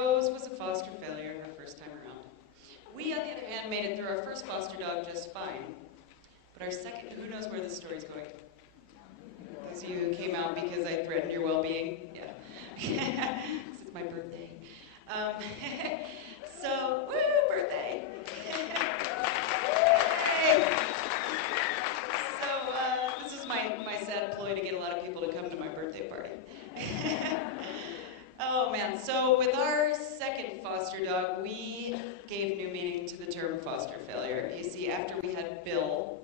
Rose was a foster failure her first time around. We, on the other hand, made it through our first foster dog just fine. But our second, who knows where this story's going? Those of you who came out because I threatened your well-being? Yeah. This is my birthday. So, woo, birthday! So, this is my sad ploy to get a lot of people to come to my birthday party. Oh man, so with our second foster dog, we gave new meaning to the term foster failure. You see, after we had Bill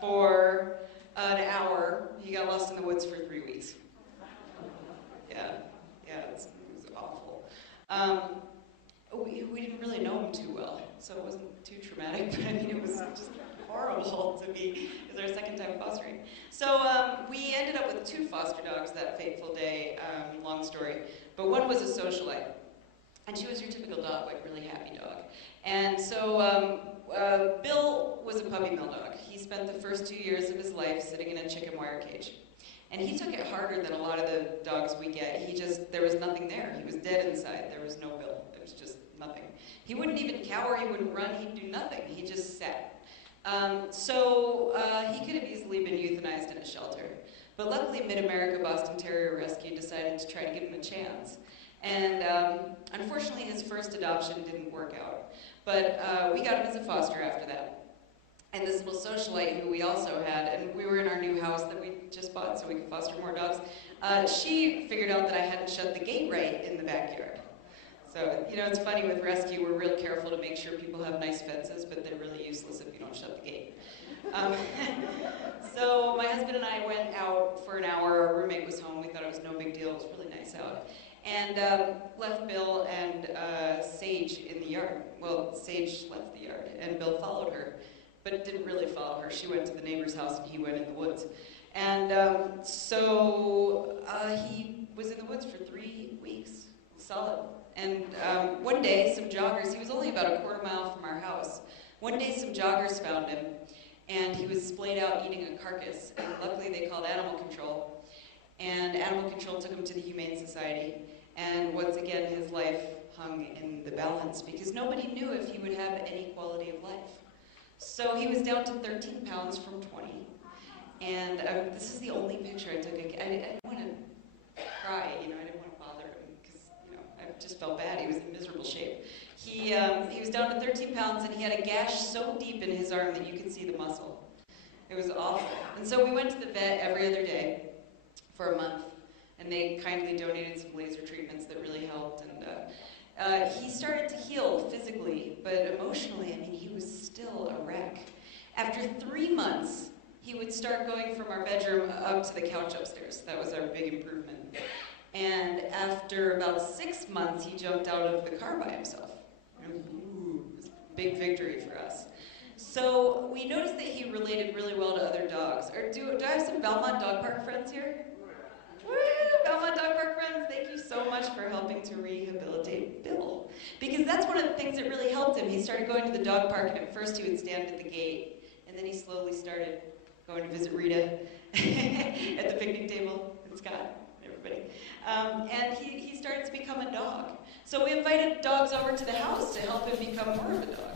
for an hour, he got lost in the woods for 3 weeks. Yeah, it was awful. We didn't really know him too well, so it wasn't too traumatic, but I mean, it was just horrible to be, it was our second time fostering. So we ended up with 2 foster dogs that fateful day, long story, but one was a socialite, and she was your typical dog, like really happy dog. And so Bill was a puppy mill dog. He spent the first 2 years of his life sitting in a chicken wire cage. And he took it harder than a lot of the dogs we get. There was nothing there. He was dead inside. There was no Bill. There was just nothing. He wouldn't even cower, he wouldn't run, he'd do nothing. He just sat. So he could have easily been euthanized in a shelter. But luckily, Mid-America Boston Terrier Rescue decided to try to give him a chance. And unfortunately, his first adoption didn't work out. But we got him as a foster after that. And this little socialite who we also had, and we were in our new house that we just bought so we could foster more dogs, she figured out that I hadn't shut the gate right in the backyard. So, you know, it's funny with rescue, we're real careful to make sure people have nice fences, but they're really useless if you don't shut the gate. So my husband and I went out for an hour. Our roommate was home. We thought it was no big deal. It was really nice out. And left Bill and Sage in the yard. Well, Sage left the yard, and Bill followed her, but didn't really follow her. She went to the neighbor's house, and he went in the woods. And so he was in the woods for 3 weeks, solid. And one day, some joggers, he was only about a quarter mile from our house. One day, some joggers found him, and he was splayed out eating a carcass. And luckily, they called animal control. And animal control took him to the Humane Society. And once again, his life hung in the balance because nobody knew if he would have any quality of life. So he was down to 13 pounds from 20. And this is the only picture I took. I didn't want to cry, you know, I didn't want to bother him because, you know, I just felt bad. He was in miserable shape. He was down to 13 pounds and he had a gash so deep in his arm that you could see the muscle. It was awful. And so we went to the vet every other day for a month. And they kindly donated some laser treatments that really helped. And he started to heal physically, but emotionally, I mean, he was still a wreck. After 3 months, he would start going from our bedroom up to the couch upstairs. That was our big improvement. And after about 6 months, he jumped out of the car by himself. Ooh, it was a big victory for us. So we noticed that he related really well to other dogs. Do I have some Belmont Dog Park friends here? Woo! Belmont Dog Park friends, thank you so much for helping to rehabilitate Bill. Because that's one of the things that really helped him. He started going to the dog park, and at first he would stand at the gate, and then he slowly started going to visit Rita at the picnic table, and Scott, and everybody. And he started to become a dog. So we invited dogs over to the house to help him become more of a dog.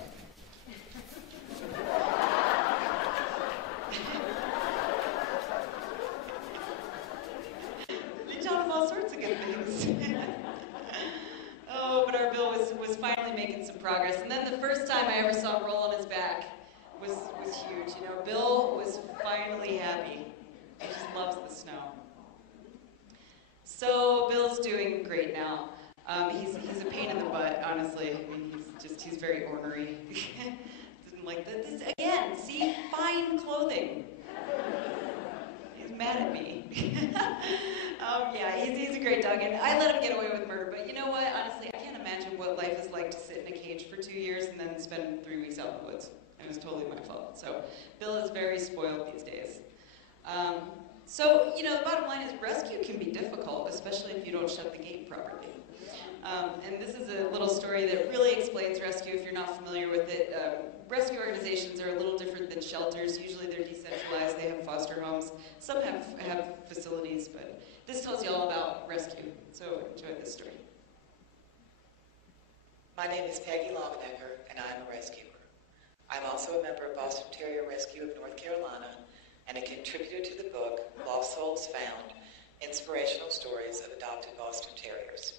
All sorts of good things. Oh, but our Bill was finally making some progress. And then the first time I ever saw him roll on his back was huge. You know, Bill was finally happy. He just loves the snow. So Bill's doing great now. He's a pain in the butt, honestly. I mean, he's very ornery. Didn't like this again. See, fine clothing. He's mad at me. Yeah, he's a great dog, and I let him get away with murder, but you know what? Honestly, I can't imagine what life is like to sit in a cage for 2 years and then spend 3 weeks out in the woods. It was totally my fault. So Bill is very spoiled these days. So, you know, the bottom line is rescue can be difficult, especially if you don't shut the gate properly. And this is a little story that really explains rescue if you're not familiar with it. Rescue organizations are a little different than shelters. Usually they're decentralized, they have foster homes. Some have facilities, but this tells you all about rescue. So enjoy this story. My name is Peggy Longenecker, and I am a rescuer. I'm also a member of Boston Terrier Rescue of North Carolina and a contributor to the book Lost Souls Found, Inspirational Stories of Adopted Boston Terriers.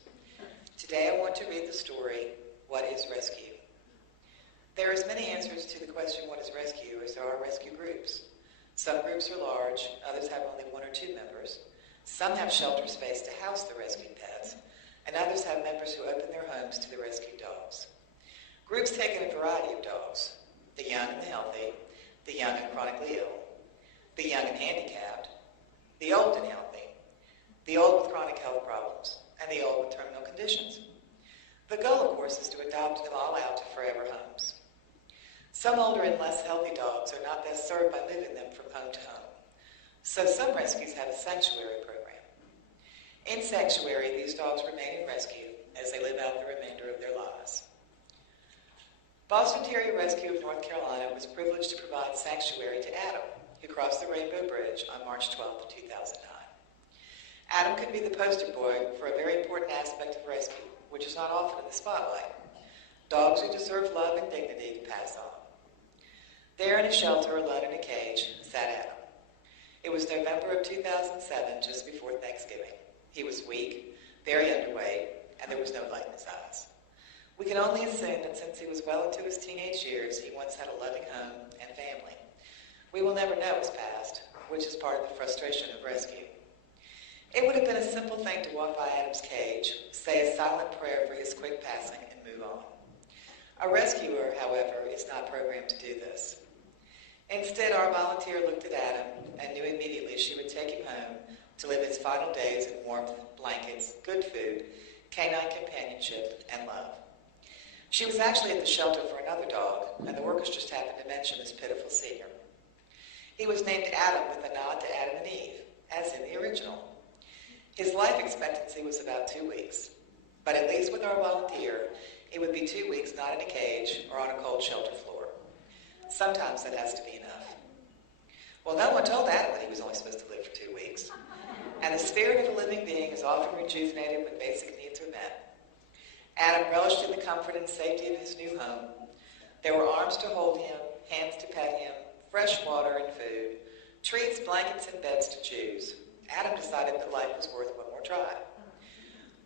Today I want to read the story, What is Rescue? There are as many answers to the question, what is rescue, as there are rescue groups. Some groups are large, others have only 1 or 2 members. Some have shelter space to house the rescued pets, and others have members who open their homes to the rescued dogs. Groups take in a variety of dogs: the young and the healthy, the young and chronically ill, the young and handicapped, the old and healthy, the old with chronic health problems, and the old with terminal conditions. The goal, of course, is to adopt them all out to forever homes. Some older and less healthy dogs are not best served by moving them from home to home, so some rescues have a sanctuary program. In sanctuary, these dogs remain in rescue as they live out the remainder of their lives. Boston Terrier Rescue of North Carolina was privileged to provide sanctuary to Adam, who crossed the Rainbow Bridge on March 12, 2009. Adam could be the poster boy for a very important aspect of rescue, which is not often in the spotlight: dogs who deserve love and dignity to pass on. There in a shelter, alone in a cage, sat Adam. It was November of 2007, just before Thanksgiving. He was weak, very underweight, and there was no light in his eyes. We can only assume that since he was well into his teenage years, he once had a loving home and family. We will never know his past, which is part of the frustration of rescue. It would have been a simple thing to walk by Adam's cage, say a silent prayer for his quick passing, and move on. A rescuer, however, is not programmed to do this. Instead, our volunteer looked at Adam and knew immediately she would take him home to live his final days in warmth, blankets, good food, canine companionship, and love. She was actually at the shelter for another dog, and the workers just happened to mention this pitiful senior. He was named Adam with a nod to Adam and Eve, as in the original. His life expectancy was about 2 weeks, but at least with our volunteer, it would be 2 weeks not in a cage or on a cold shelter floor. Sometimes that has to be enough. Well, no one told Adam that he was only supposed to live for 2 weeks. And the spirit of a living being is often rejuvenated when basic needs are met. Adam relished in the comfort and safety of his new home. There were arms to hold him, hands to pet him, fresh water and food, treats, blankets, and beds to choose. Adam decided that life was worth one more try.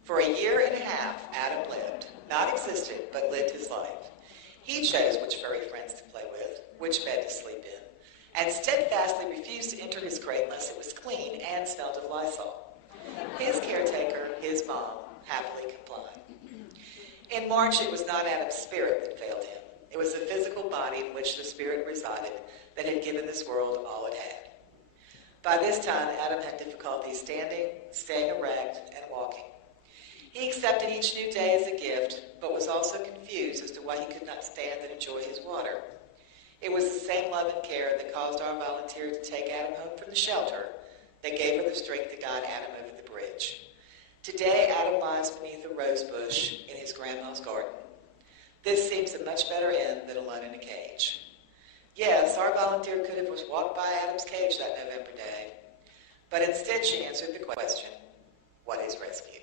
For a year and a half, Adam lived, not existed, but lived his life. He chose which furry friends to play with, which bed to sleep in, and steadfastly refused to enter his crate unless it was clean and smelled of Lysol. His caretaker, his mom, happily complied. In March, it was not Adam's spirit that failed him. It was the physical body in which the spirit resided that had given this world all it had. By this time, Adam had difficulty standing, staying erect, and walking. He accepted each new day as a gift, but was also confused as to why he could not stand and enjoy his water. It was the same love and care that caused our volunteer to take Adam home from the shelter that gave her the strength to guide Adam over the bridge. Today, Adam lies beneath a rose bush in his grandma's garden. This seems a much better end than alone in a cage. Yes, our volunteer could have walked by Adam's cage that November day, but instead she answered the question, what is rescue?